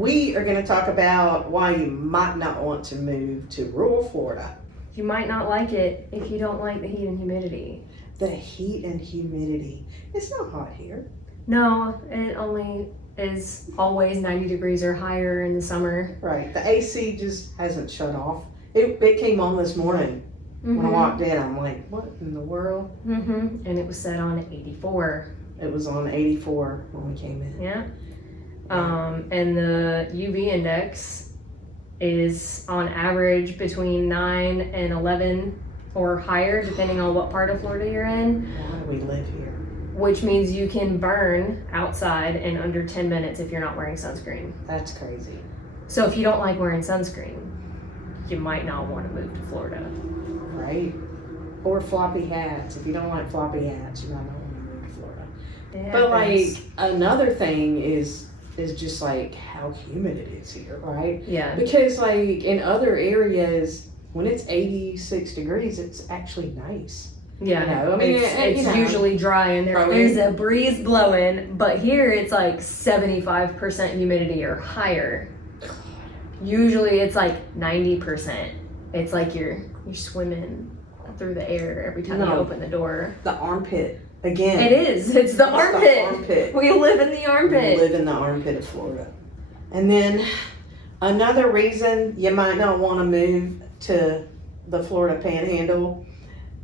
we are going to talk about why you might not want to move to rural Florida. You might not like it if you don't like the heat and humidity. The heat and humidity. It's not hot here. No, it only is always 90 degrees or higher in the summer. Right. The AC just hasn't shut off. It came on this morning. When I walked in, I'm like, what in the world? And it was set on 84. It was on 84 when we came in. Yeah. And the UV index is on average between 9 and 11 or higher, depending on what part of Florida you're in. Why do we live here? Which means you can burn outside in under 10 minutes if you're not wearing sunscreen. That's crazy. So if you don't like wearing sunscreen, you might not want to move to Florida. Right? Or floppy hats. If you don't like floppy hats, you might not want to move to Florida. Yeah, But like another thing is just like how humid it is here, right? Yeah. Because like in other areas, when it's 86 degrees, it's actually nice. Yeah. You know? I mean, it's usually dry and there's a breeze blowing, but here it's like 75% humidity or higher. Usually it's like 90%. It's like you're swimming through the air every time you open the door. The armpit. Again. It is. It's the armpit. The armpit. We live in the armpit. We live in the armpit of Florida. And then another reason you might not want to move to the Florida Panhandle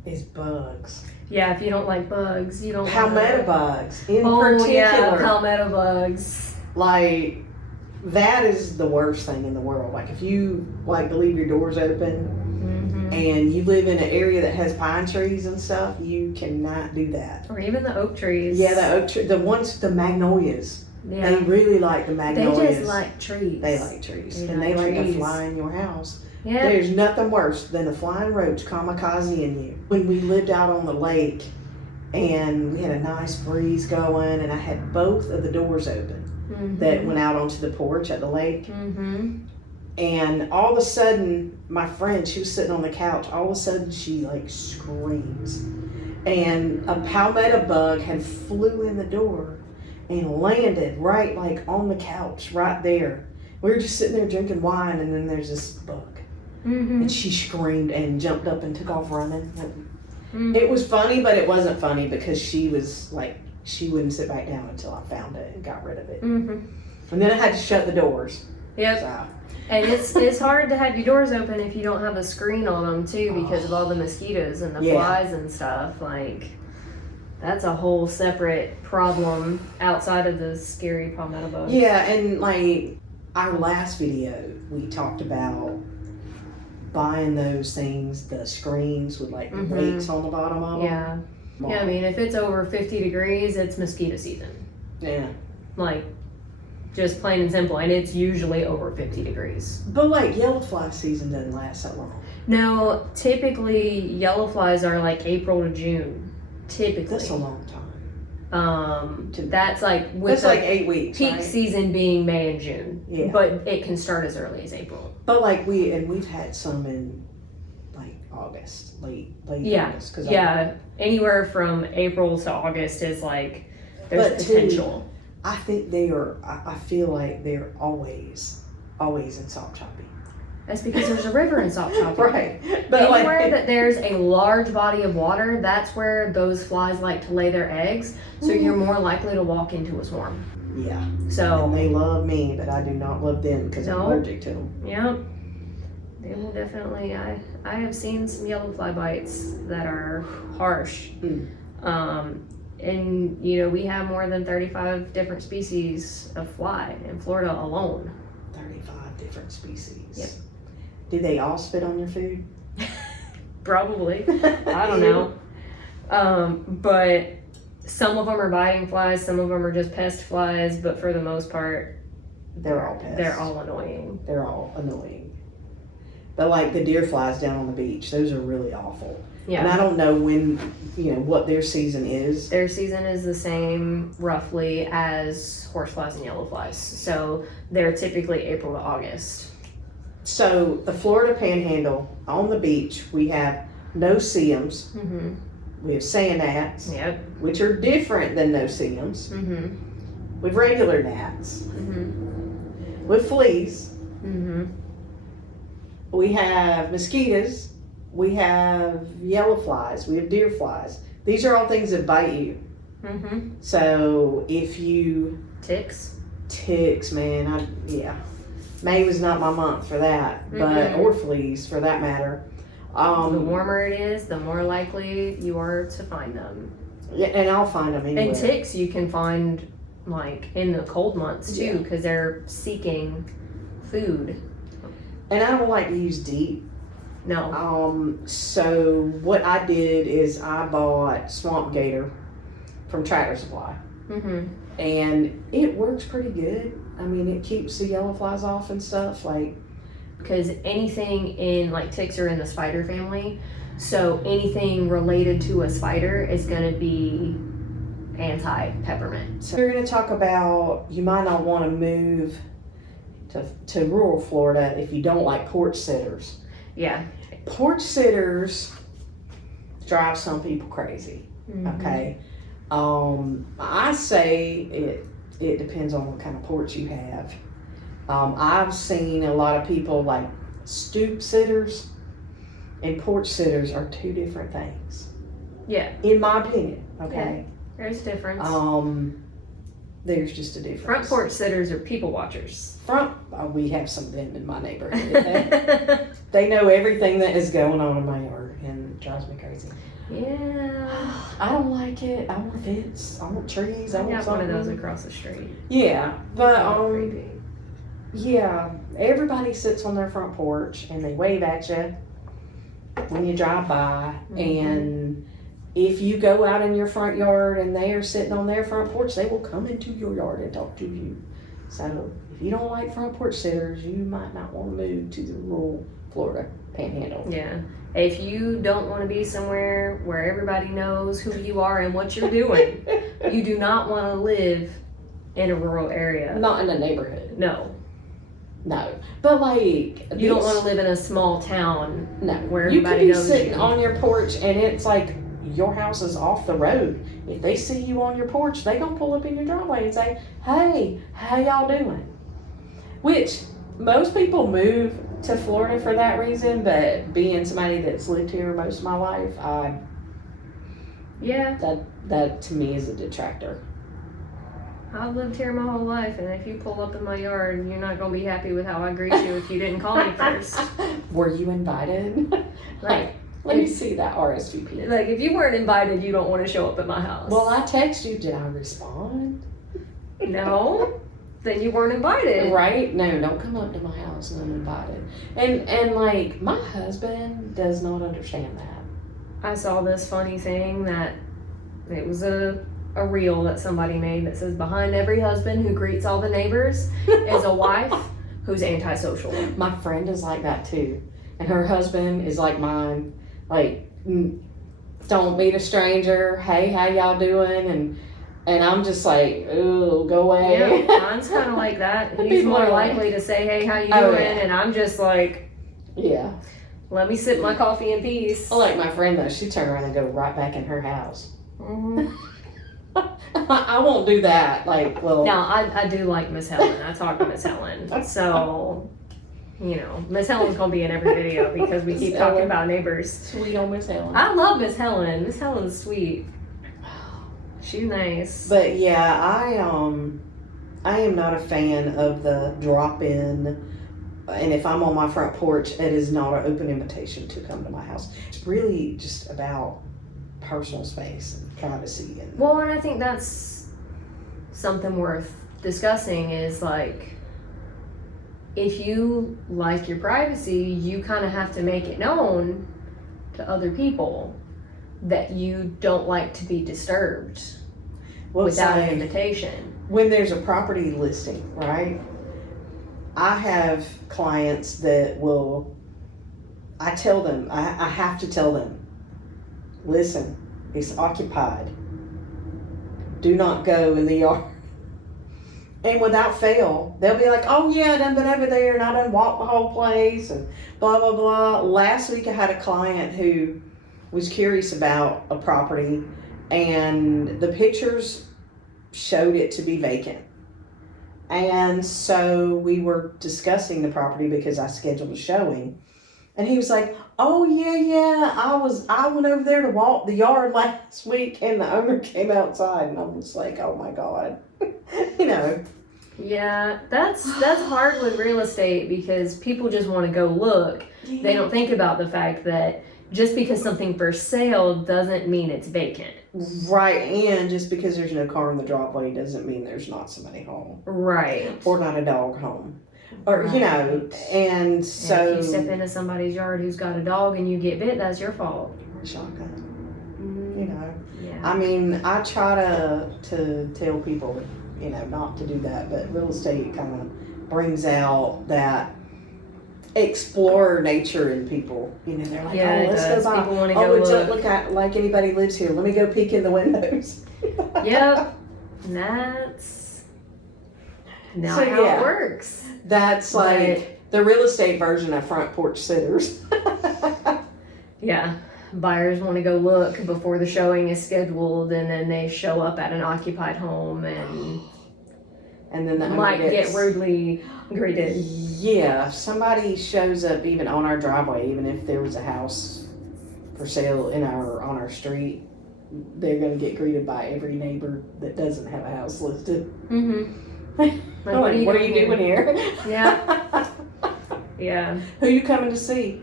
is bugs. Yeah, if you don't like bugs, you don't Palmetto bugs in particular. particular. Yeah, palmetto bugs. Like, that is the worst thing in the world. Like, if you like to leave your doors open and you live in an area that has pine trees and stuff, you cannot do that. Or even the oak trees. Yeah, the oak tree, the magnolias. Yeah. They really like the magnolias. They just like trees. They like trees. And they like to fly in your house. Yeah. There's nothing worse than a flying roach kamikazing you. When we lived out on the lake and we had a nice breeze going and I had both of the doors open that went out onto the porch at the lake. And all of a sudden, my friend, she was sitting on the couch, all of a sudden she like screams. And a palmetto bug had flew in the door and landed right like on the couch right there. We were just sitting there drinking wine and then there's this bug. And she screamed and jumped up and took off running. It was funny, but it wasn't funny because she was like, she wouldn't sit back down until I found it and got rid of it. And then I had to shut the doors. Yep. So. And it's hard to have your doors open if you don't have a screen on them too, because of all the mosquitoes and the flies and stuff. Like, that's a whole separate problem outside of the scary palmetto bugs. Yeah, and like our last video, we talked about buying those things, the screens with like the weights on the bottom of them. Yeah. Yeah, I mean, if it's over 50 degrees, it's mosquito season. Yeah. Like, just plain and simple. And it's usually over 50 degrees. But like yellow fly season doesn't last that long. No, typically yellow flies are like April to June. Typically. That's a long time. That's like with that's like 8 weeks. Peak right? season being May and June. Yeah. But it can start as early as April. But like we've had some in like August, late August. Cause anywhere from April to August is like there's potential. I think I feel like they're always in Salt Choppy. That's because there's a river in Salt Choppy. Right. But anywhere that there's a large body of water, that's where those flies like to lay their eggs. So you're more likely to walk into a swarm. Yeah. So and they love me, but I do not love them because I'm allergic to them. Yep. They will definitely. I have seen some yellow fly bites that are harsh. And you know, we have more than 35 different species of fly in Florida alone. 35 different species. Yep. Do they all spit on your food? Probably. I don't know. But some of them are biting flies, some of them are just pest flies, but for the most part, they're all pests. They're all annoying. They're all annoying. But like the deer flies down on the beach, those are really awful. Yeah. And I don't know when, what their season is. Their season is the same roughly as horseflies and yellow flies. So they're typically April to August. So the Florida Panhandle, on the beach, we have no-see-ums. We have sand gnats, which are different than no-see-ums. We have regular gnats. with fleas. Mm-hmm. We have mosquitoes. We have yellow flies. We have deer flies. These are all things that bite you. Mm-hmm. So if you Ticks, man, May was not my month for that, but or fleas for that matter. The warmer it is, the more likely you are to find them. Yeah, and I'll find them anywhere. And ticks you can find like in the cold months too, because they're seeking food. And I don't like to use DEET. No. So what I did is I bought Swamp Gator from Tractor Supply. Mm-hmm. And it works pretty good. I mean, it keeps the yellow flies off and stuff. Because anything in, like, ticks are in the spider family. So anything related to a spider is going to be anti-peppermint. So we're going to talk about, you might not want to move to rural Florida if you don't like porch sitters. Yeah. Porch sitters drive some people crazy. Mm-hmm. Okay. I say it depends on what kind of porch you have. I've seen a lot of people like stoop sitters and porch sitters are two different things. Yeah. In my opinion. Okay. Yeah, there's a difference. There's just a difference. Front porch sitters are people watchers. We have some of them in my neighborhood. They know everything that is going on in my yard and it drives me crazy. Yeah. I don't like it. I want a fence. I want trees. I want got something. one of those across the street. Yeah, but Creepy. yeah, everybody sits on their front porch and they wave at you when you drive by. Mm-hmm. And if you go out in your front yard and they are sitting on their front porch, they will come into your yard and talk to you. So if you don't like front porch sitters, you might not want to move to the rural Florida Panhandle. Yeah. If you don't want to be somewhere where everybody knows who you are and what you're doing, you do not want to live in a rural area. Not in a neighborhood. No. No. But like... You don't want to live in a small town where you could everybody be knows sitting you. on your porch and it's like your house is off the road. If they see you on your porch, they gonna pull up in your driveway and say, hey, how y'all doing? Which most people move to Florida for that reason, but being somebody that's lived here most of my life, that to me is a detractor. I've lived here my whole life, and if you pull up in my yard, you're not gonna be happy with how I greet you if you didn't call me first. Were you invited? Like, let me see that RSVP. Like, if you weren't invited, you don't want to show up at my house. Well, I text you. Did I respond? No. Then you weren't invited. Right? No, don't come up to my house uninvited. And like, my husband does not understand that. I saw this funny thing that it was a reel that somebody made that says behind every husband who greets all the neighbors is a wife who's antisocial. My friend is like that too. And her husband is like mine. Like, don't meet a stranger. Hey, how y'all doing? And I'm just like, ooh, go away. Yeah, mine's kind of like that. He's more likely to say, hey, how you doing? Yeah. And I'm just like, yeah, let me sip my coffee in peace. I like my friend though. She turned around and go right back in her house. Mm-hmm. I won't do that. Like, well. No, I do like Miss Helen. I talk to Miss Helen. So, you know, Miss Helen's going to be in every video because we keep talking about neighbors. Sweet old Miss Helen. I love Miss Helen. Miss Helen's sweet. She's nice. But yeah, I am not a fan of the drop-in. And if I'm on my front porch, it is not an open invitation to come to my house. It's really just about personal space and privacy. Well, and I think that's something worth discussing is like, if you like your privacy, you kind of have to make it known to other people that you don't like to be disturbed without an invitation. When there's a property listing, right? I have clients that I tell them, I have to tell them, listen, it's occupied. Do not go in the yard. And without fail, they'll be like, oh yeah, I done been over there and I done walked the whole place and blah, blah, blah. Last week I had a client who was curious about a property and the pictures showed it to be vacant. And so we were discussing the property because I scheduled a showing. And he was like, oh, yeah, I went over there to walk the yard last week and the owner came outside. And I was like, oh my God. You know. Yeah, that's hard with real estate because people just want to go look. Yeah. They don't think about the fact that just because something for sale doesn't mean it's vacant. Right, and just because there's no car in the driveway doesn't mean there's not somebody home. Right. Or not a dog home. Or, you know, and so... And if you step into somebody's yard who's got a dog and you get bit, that's your fault. Shotgun. Mm-hmm. You know. Yeah. I mean, I try to tell people, you know, not to do that, but real estate kind of brings out that explorer nature in people. You know, they're like, Yeah, oh, let's go by. People want to Oh, go it look. doesn't look like anybody lives here. Let me go peek in the windows. Yep. And that's not So, how yeah. it works. That's like the real estate version of front porch sitters. Yeah. Buyers want to go look before the showing is scheduled, and then they show up at an occupied home and then the might owner get rudely greeted. Yeah, if somebody shows up even on our driveway, even if there was a house for sale on our street, they're gonna get greeted by every neighbor that doesn't have a house listed. Mm-hmm. Like, What are you doing here? Yeah. Yeah. Who you coming to see?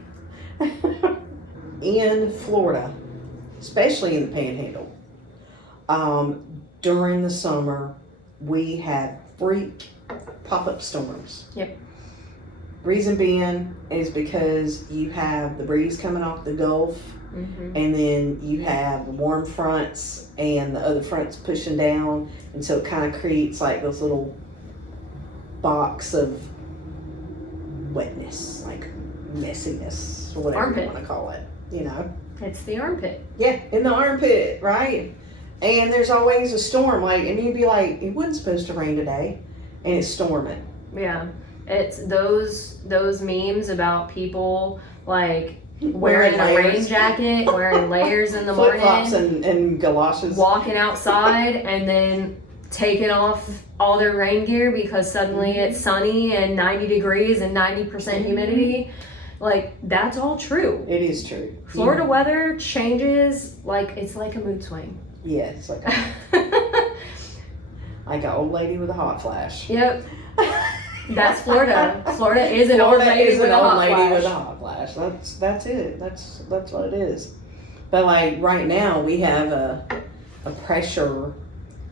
In Florida, especially in the Panhandle, during the summer, we had freak pop-up storms. Yep. Reason being is because you have the breeze coming off the Gulf, Mm-hmm. and then you have warm fronts and the other fronts pushing down, and so it kind of creates like this little box of wetness, like messiness, or whatever Armpit. you want to call it, you know. It's the armpit. Yeah, in the armpit, right? And there's always a storm, like, and you'd be like, it wasn't supposed to rain today, and it's storming. Yeah. It's those memes about people like wearing a rain jacket, wearing layers in the morning, flip-flops and galoshes, walking outside and then taking off all their rain gear because suddenly it's sunny and 90 degrees and 90% humidity. Like, that's all true. It is true. Florida weather changes like it's like a mood swing. Yeah, it's like like an old lady with a hot flash. Yep. That's Florida. Florida is an old lady with a hot flash. That's it. That's what it is. But like right now we have a pressure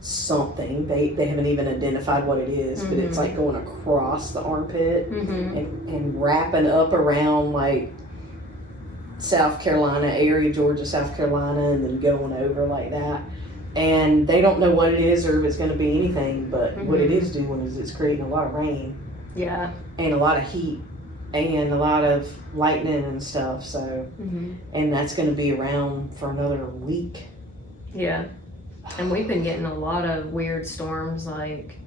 something. They haven't even identified what it is, but it's like going across the armpit and wrapping up around like South Carolina area, Georgia, South Carolina, and then going over like that. And they don't know what it is or if it's going to be anything, but what it is doing is it's creating a lot of rain. Yeah. And a lot of heat and a lot of lightning and stuff. So, and that's going to be around for another week. Yeah. And we've been getting a lot of weird storms, like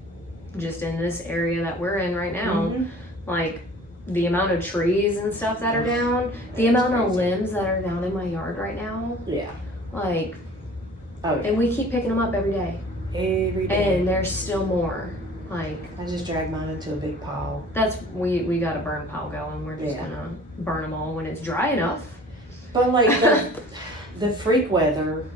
just in this area that we're in right now. Like the amount of trees and stuff that are down, the amount of limbs that are down in my yard right now. Yeah. Like, oh, and we keep picking them up every day. Every day. And there's still more. Like, I just drag mine into a big pile. that's, we got a burn pile going. We're just gonna burn them all when it's dry enough. But like the freak weather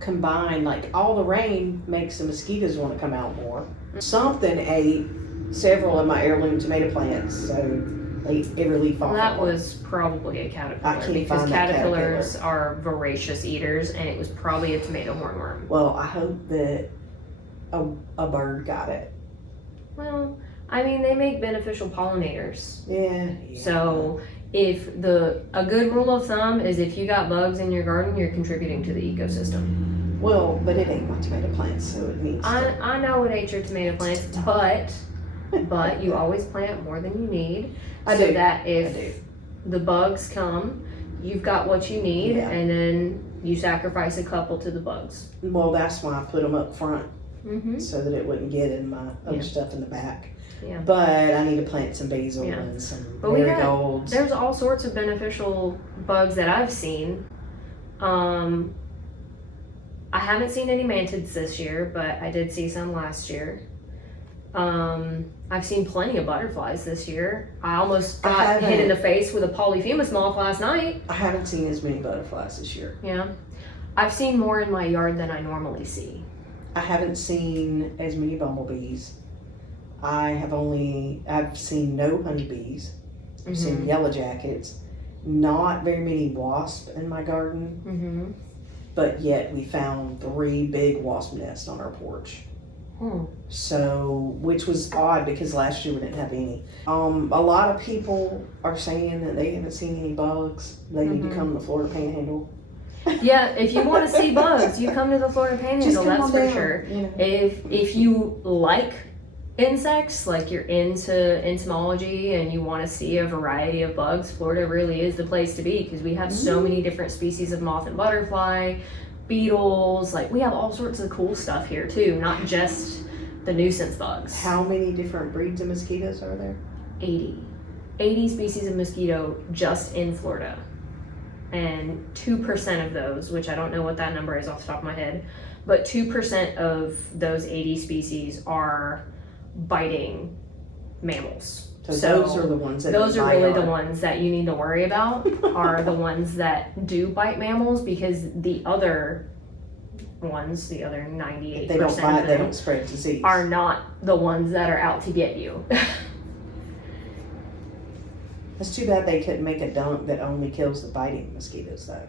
combined, like all the rain makes the mosquitoes want to come out more. Something ate several of my heirloom tomato plants, so they every leaf off. That was probably a caterpillar. I can't because find that caterpillars are voracious eaters, and it was probably a tomato hornworm. Well, I hope that a bird got it. Well, I mean, they make beneficial pollinators. Yeah. So if a good rule of thumb is if you got bugs in your garden, you're contributing to the ecosystem. Well, but it ate my tomato plants, so it needs to. I know it ate your tomato plants, but you always plant more than you need. So that if the bugs come, you've got what you need, and then you sacrifice a couple to the bugs. Well, that's why I put them up front, so that it wouldn't get in my other stuff in the back. Yeah. But I need to plant some basil and some marigolds. There's all sorts of beneficial bugs that I've seen. I haven't seen any mantids this year, but I did see some last year. I've seen plenty of butterflies this year. I almost got hit in the face with a polyphemus moth last night. I haven't seen as many butterflies this year. Yeah. I've seen more in my yard than I normally see. I haven't seen as many bumblebees. I've seen no honeybees. I've seen yellow jackets. Not very many wasps in my garden. But yet we found 3 big wasp nests on our porch. So, which was odd because last year we didn't have any. A lot of people are saying that they haven't seen any bugs. They need to come to the Florida Panhandle. Yeah, if you want to see bugs, you come to the Florida Panhandle, that's for sure. You know. If you like insects, like you're into entomology and you want to see a variety of bugs, Florida really is the place to be because we have so many different species of moth and butterfly, beetles, like we have all sorts of cool stuff here too, not just the nuisance bugs. How many different breeds of mosquitoes are there? 80 species of mosquito just in Florida. And 2% of those, which I don't know what that number is off the top of my head, but 2% of those 80 species are biting mammals. So those are the ones that those are really the ones that you need to worry about are the ones that do bite mammals, because the other ones, the other 98%, they don't bite, they don't spread disease, are not the ones that are out to get you. It's too bad they couldn't make a dunk that only kills the biting mosquitoes though.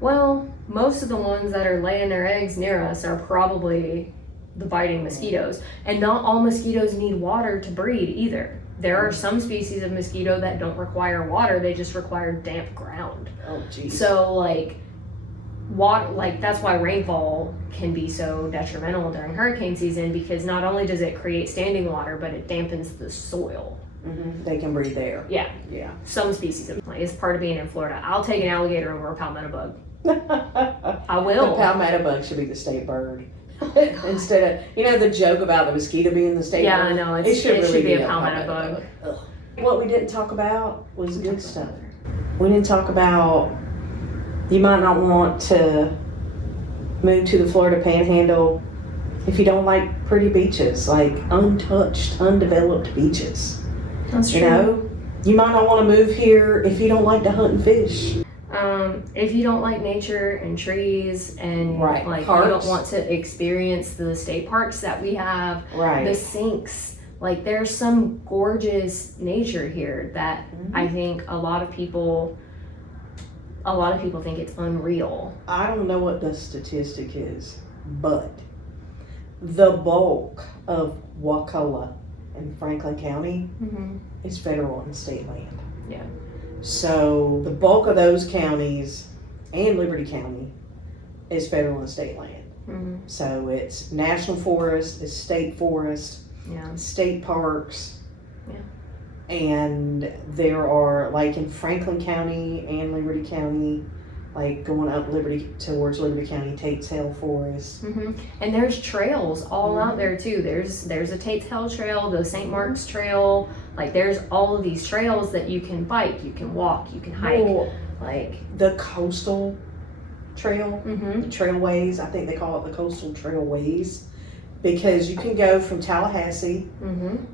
Well, most of the ones that are laying their eggs near us are probably the biting mosquitoes. And not all mosquitoes need water to breed either. There are some species of mosquito that don't require water, they just require damp ground. Oh geez. So water, that's why rainfall can be so detrimental during hurricane season, because not only does it create standing water, but it dampens the soil. They can breathe there. Yeah. Some species of it's part of being in Florida. I'll take an alligator over a palmetto bug. I will. The palmetto bug should be the state bird. Instead of, the joke about the mosquito being the state bird. Yeah, I know. It should be a palmetto bug. What we didn't talk about was good stuff. We didn't talk about, you might not want to move to the Florida Panhandle if you don't like pretty beaches, like untouched, undeveloped beaches. That's true. You might not want to move here if you don't like to hunt and fish. If you don't like nature and trees and parks. You don't want to experience the state parks that we have, the sinks, there's some gorgeous nature here that I think a lot of people think it's unreal. I don't know what the statistic is, but the bulk of Wakulla in Franklin County is federal and state land. Yeah. So the bulk of those counties and Liberty County is federal and state land. So it's national forest, it's state forest, state parks. And there are, in Franklin County and Liberty County, going up towards Liberty County, Tate's Hell Forest. And there's trails all out there too. There's a Tate's Hell Trail, the St. Mark's Trail. There's all of these trails that you can bike, you can walk, you can hike. The coastal trail, the trailways, I think they call it the coastal trailways, because you can go from Tallahassee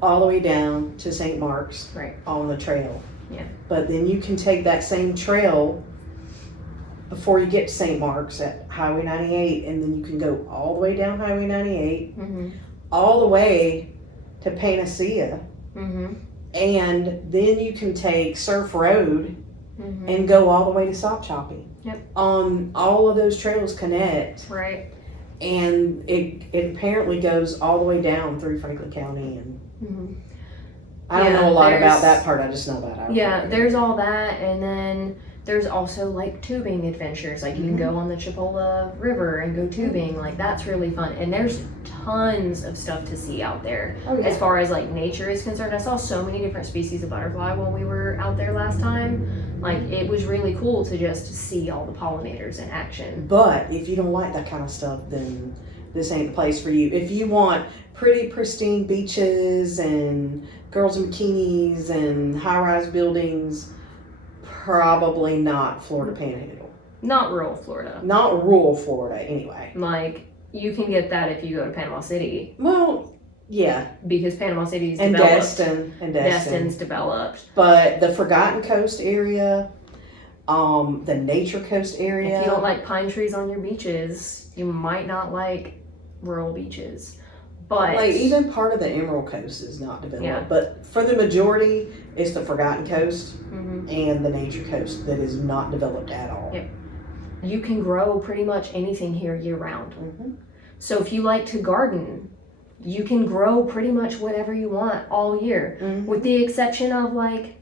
all the way down to St. Mark's on the trail. Yeah. But then you can take that same trail before you get to St. Mark's at Highway 98, and then you can go all the way down Highway 98, all the way to Panacea, and then you can take Surf Road and go all the way to Sock Chopping. On all of those trails connect. And it apparently goes all the way down through Franklin County, and I don't know a lot about that part. I just know that. There's all that, and then there's also tubing adventures. You can go on the Chipola River and go tubing. That's really fun. And there's tons of stuff to see out there. As far as nature is concerned, I saw so many different species of butterfly when we were out there last time. It was really cool to just see all the pollinators in action. But if you don't like that kind of stuff, then this ain't the place for you. If you want pretty pristine beaches and girls in bikinis and high-rise buildings, probably not Florida Panhandle. Not rural Florida. Not rural Florida, anyway. You can get that if you go to Panama City. Well, Yeah. Because Panama City's And developed. Destin. Destin's developed. But the Forgotten Coast area, the Nature Coast area. If you don't like pine trees on your beaches, you might not like rural beaches. But like even part of the Emerald Coast is not developed. Yeah. But for the majority, it's the Forgotten Coast Mhm. and the Nature Coast that is not developed at all. Yep. You can grow pretty much anything here year round. Mm-hmm. So if you like to garden, you can grow pretty much whatever you want all year, Mm-hmm. with the exception of like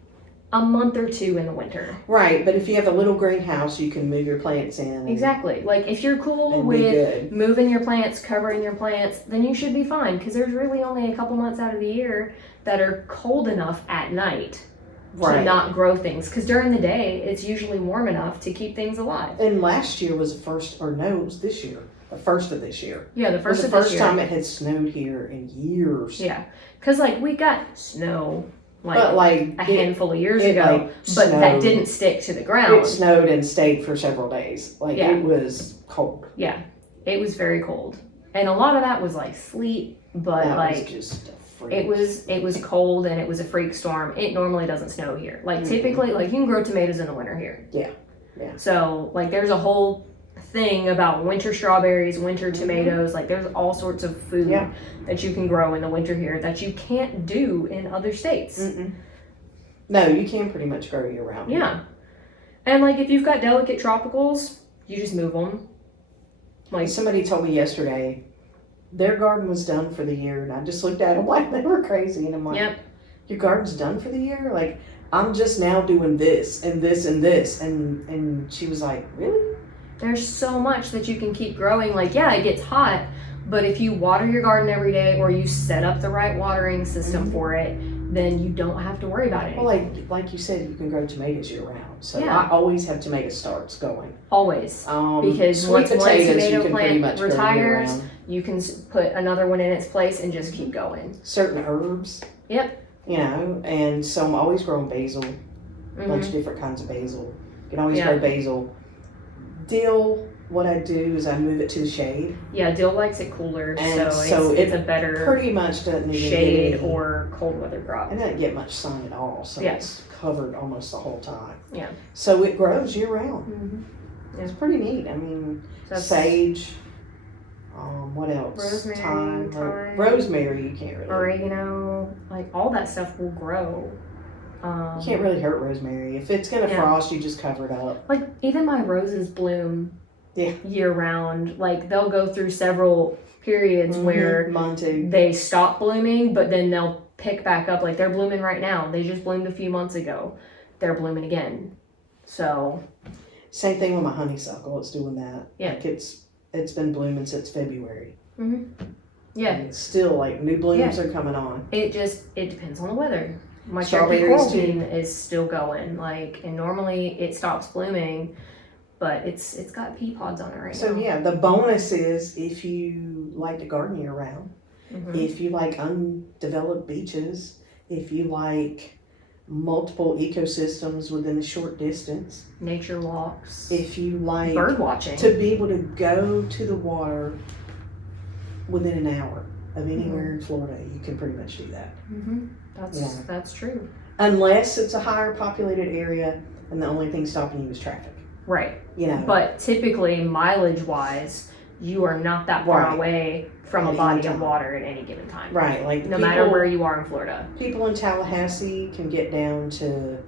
a month or two in the winter. Right, but if you have a little greenhouse, you can move your plants in. And, Exactly. Like if you're cool and be with good. moving your plants, covering your plants, then you should be fine, because there's really only a couple months out of the year that are cold enough at night to Right. not grow things, because during the day it's usually warm enough to keep things alive. And last year was the first, or no, it was this year. The first of this year. Yeah, the It was first the of this first year. time it had snowed here in years. Yeah, because like we got snow But like a handful of years it, ago, like, but that snowed. didn't stick to the ground. It snowed and stayed for several days. Like Yeah. it was cold. Yeah, it was very cold, and a lot of that was like sleet, but That like was just a freak. it was cold and it was a freak storm. It normally doesn't snow here. Like Mhm. typically, like you can grow tomatoes in the winter here. Yeah. Yeah. So like there's a whole thing about winter strawberries, winter Mhm. tomatoes. Like there's all sorts of food Yeah. that you can grow in the winter here that you can't do in other states. Mm-mm. No, you can pretty much grow year round. Yeah. And like if you've got delicate tropicals, you just move them. Like Somebody told me yesterday their garden was done for the year, and I just looked at them like they were crazy, and I'm like, Yep. Your garden's done for the year? Like, I'm just now doing this and this and this. And she was like, really? There's so much that you can keep growing. Like, yeah, it gets hot, but if you water your garden every day or you set up the right watering system Mhm. for it, then you don't have to worry about it. Well, like you said, you can grow tomatoes year round. So Yeah. I always have tomato starts going. Always. Because Sweet once one potatoes tomato you can pretty plant much grow retires, year-round. you can put another one in its place and just keep going. Certain herbs. Yep. You know, and so I'm always growing basil. A bunch Mhm. of different kinds of basil. You can always Yeah. grow basil. Dill, what I do is I move it to the shade. Yeah, dill likes it cooler, And so, so it's a it better Pretty much doesn't even shade get any, or cold weather crop. it doesn't get much sun at all, so Yeah. it's covered almost the whole time. Yeah. So it grows year round. Mm-hmm. It's pretty neat. I mean, That's sage. What else? Rosemary, Thyme. thyme. Rosemary, you can't really. oregano, like all that stuff will grow. You can't really hurt rosemary. If it's gonna Yeah. frost, you just cover it up. Like even my roses bloom Yeah. year round. Like they'll go through several periods where Mine too. they stop blooming, but then they'll pick back up. Like they're blooming right now. They just bloomed a few months ago. They're blooming again. So Same thing with my honeysuckle. It's doing that. Yeah. Like it's been blooming since February. yeah, And it's still like new blooms are coming on. it depends on the weather. My Cherokee Strawberries, coral too. bean is still going. Like, and normally it stops blooming, but it's got pea pods on it right So now. yeah, the bonus is if you like to garden year round, Mhm. if you like undeveloped beaches, if you like multiple ecosystems within a short distance, Nature walks, if you like bird watching. to be able to go to the water within an hour of anywhere in Florida, you can pretty much do that. That's that's true. Unless it's a higher populated area and the only thing stopping you is traffic. Right. You know. But typically, mileage wise, you are not that far Right. away from At a body any of time. water at any given time. Right, like No matter where you are in Florida. people in Tallahassee can get down to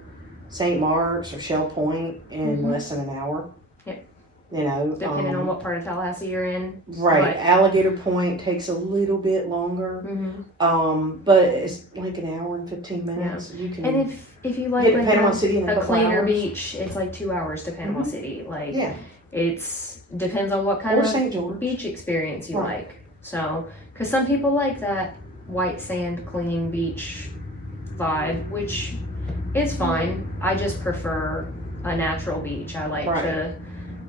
St. Mark's or Shell Point in Mhm. less than an hour. Yep. You know, Depending on what part of Tallahassee you're in. right. Right. Alligator Point takes a little bit longer, but it's like an hour and 15 minutes. You can And if you like, get to like Panama City in a a couple cleaner hours. beach, it's like 2 hours to Panama Mhm. City. Like Yeah, it's depends on what kind or of St. George. beach experience you Right. like. So, because some people like that white sand clean beach vibe, which is fine. I just prefer a natural beach. I like Right. to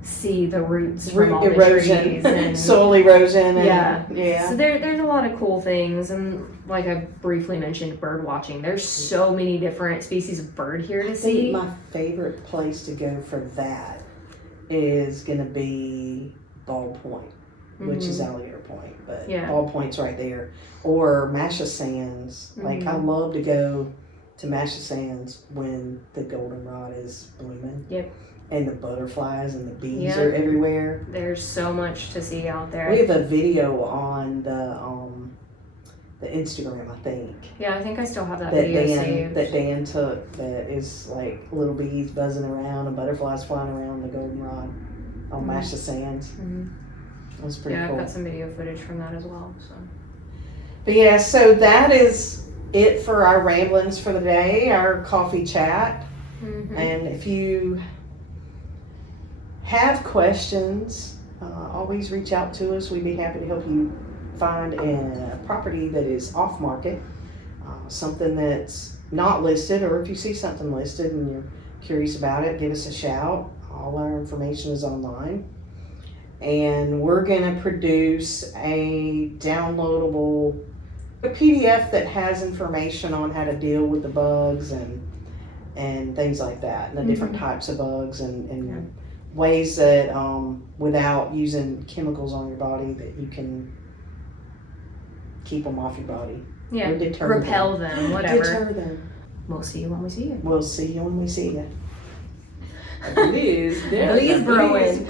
see the roots from all Root the erosion, trees and soil erosion. And, Yeah. yeah. So there's a lot of cool things, and like I briefly mentioned, bird watching. There's so many different species of bird here to I think see. my favorite place to go for that is gonna be Ball Point. which is Alligator Point, but Yeah. Ball Point's right there. Or Masha Sands. Like, I love to go to Masha Sands when the goldenrod is blooming. Yep. And the butterflies and the bees are everywhere. There's so much to see out there. We have a video on the Instagram, I think. Yeah, I think I still have that video saved. That Dan took, that is like little bees buzzing around and butterflies flying around the goldenrod on Masha Sands. That was pretty cool. I've got some video footage from that as well. So. But yeah, so that is it for our ramblings for the day, our coffee chat. And if you have questions, always reach out to us. We'd be happy to help you find a property that is off market, something that's not listed, or if you see something listed and you're curious about it, give us a shout. All our information is online. And we're gonna produce a downloadable PDF that has information on how to deal with the bugs and things like that, and the different types of bugs and ways that without using chemicals on your body, that you can keep them off your body. Yeah, repel them, whatever. Deter them. We'll see you when we see you. We'll see you when we see you. Please, Bruin.